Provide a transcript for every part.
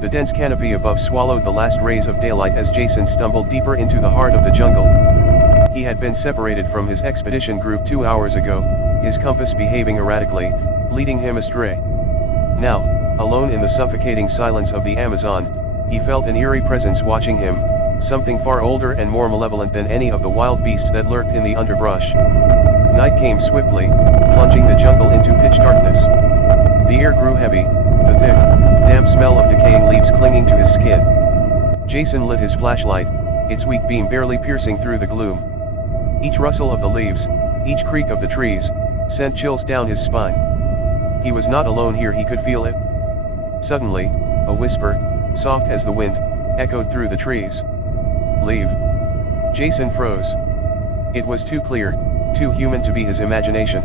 The dense canopy above swallowed the last rays of daylight as Jason stumbled deeper into the heart of the jungle. He had been separated from his expedition group 2 hours ago, his compass behaving erratically, leading him astray. Now, alone in the suffocating silence of the Amazon, he felt an eerie presence watching him, something far older and more malevolent than any of the wild beasts that lurked in the underbrush. Night came swiftly, plunging the jungle into pitch darkness. The air grew heavy, the thick, damp smell of decaying leaves clinging to his skin. Jason lit his flashlight, its weak beam barely piercing through the gloom. Each rustle of the leaves, each creak of the trees, sent chills down his spine. He was not alone here, he could feel it. Suddenly, a whisper, soft as the wind, echoed through the trees. "Leave." Jason froze. It was too clear, too human to be his imagination.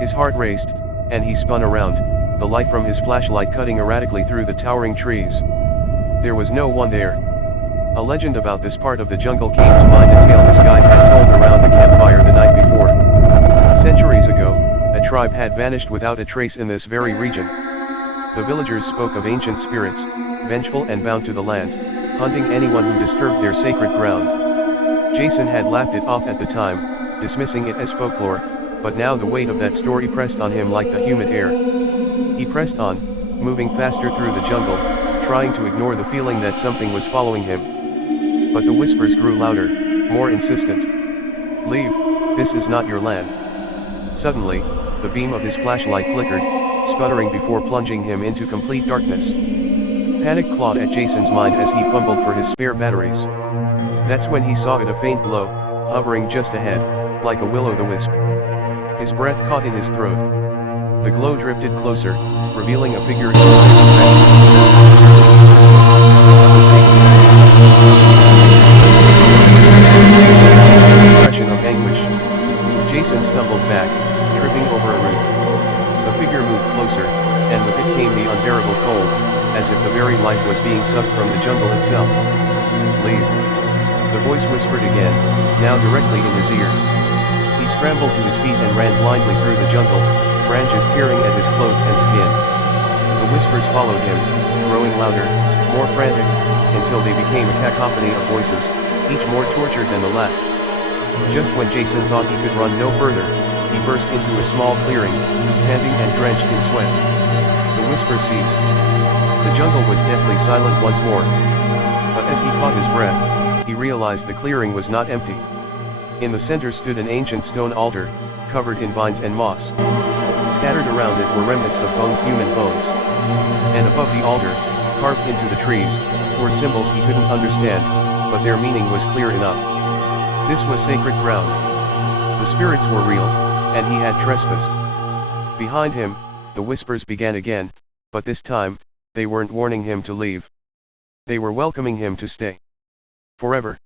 His heart raced, and he spun around, the light from his flashlight cutting erratically through the towering trees. There was no one there. A legend about this part of the jungle came to mind, a tale his guide had told around the campfire the night before. Centuries ago, a tribe had vanished without a trace in this very region. The villagers spoke of ancient spirits, vengeful and bound to the land, hunting anyone who disturbed their sacred ground. Jason had laughed it off at the time, dismissing it as folklore, but now the weight of that story pressed on him like the humid air. He pressed on, moving faster through the jungle, trying to ignore the feeling that something was following him. But the whispers grew louder, more insistent. "Leave, this is not your land." Suddenly, the beam of his flashlight flickered, sputtering before plunging him into complete darkness. Panic clawed at Jason's mind as he fumbled for his spare batteries. That's when he saw it, a faint glow, hovering just ahead, like a will-o'-the-wisp. His breath caught in his throat. The glow drifted closer, revealing a figure in expression of anguish. Jason stumbled back, tripping over a root. The figure moved closer, and with it came the unbearable cold, as if the very life was being sucked from the jungle itself. "Leave." The voice whispered again, now directly in his ear. He scrambled to his feet and ran blindly through the jungle, branches tearing at his clothes and skin. The whispers followed him, growing louder, more frantic, until they became a cacophony of voices, each more tortured than the last. Just when Jason thought he could run no further, he burst into a small clearing, panting and drenched in sweat. The whispers ceased. The jungle was deathly silent once more. But as he caught his breath, he realized the clearing was not empty. In the center stood an ancient stone altar, covered in vines and moss. Scattered around it were remnants of bones, human bones. And above the altar, carved into the trees, were symbols he couldn't understand, but their meaning was clear enough. This was sacred ground. The spirits were real, and he had trespassed. Behind him, the whispers began again, but this time, they weren't warning him to leave. They were welcoming him to stay. Forever.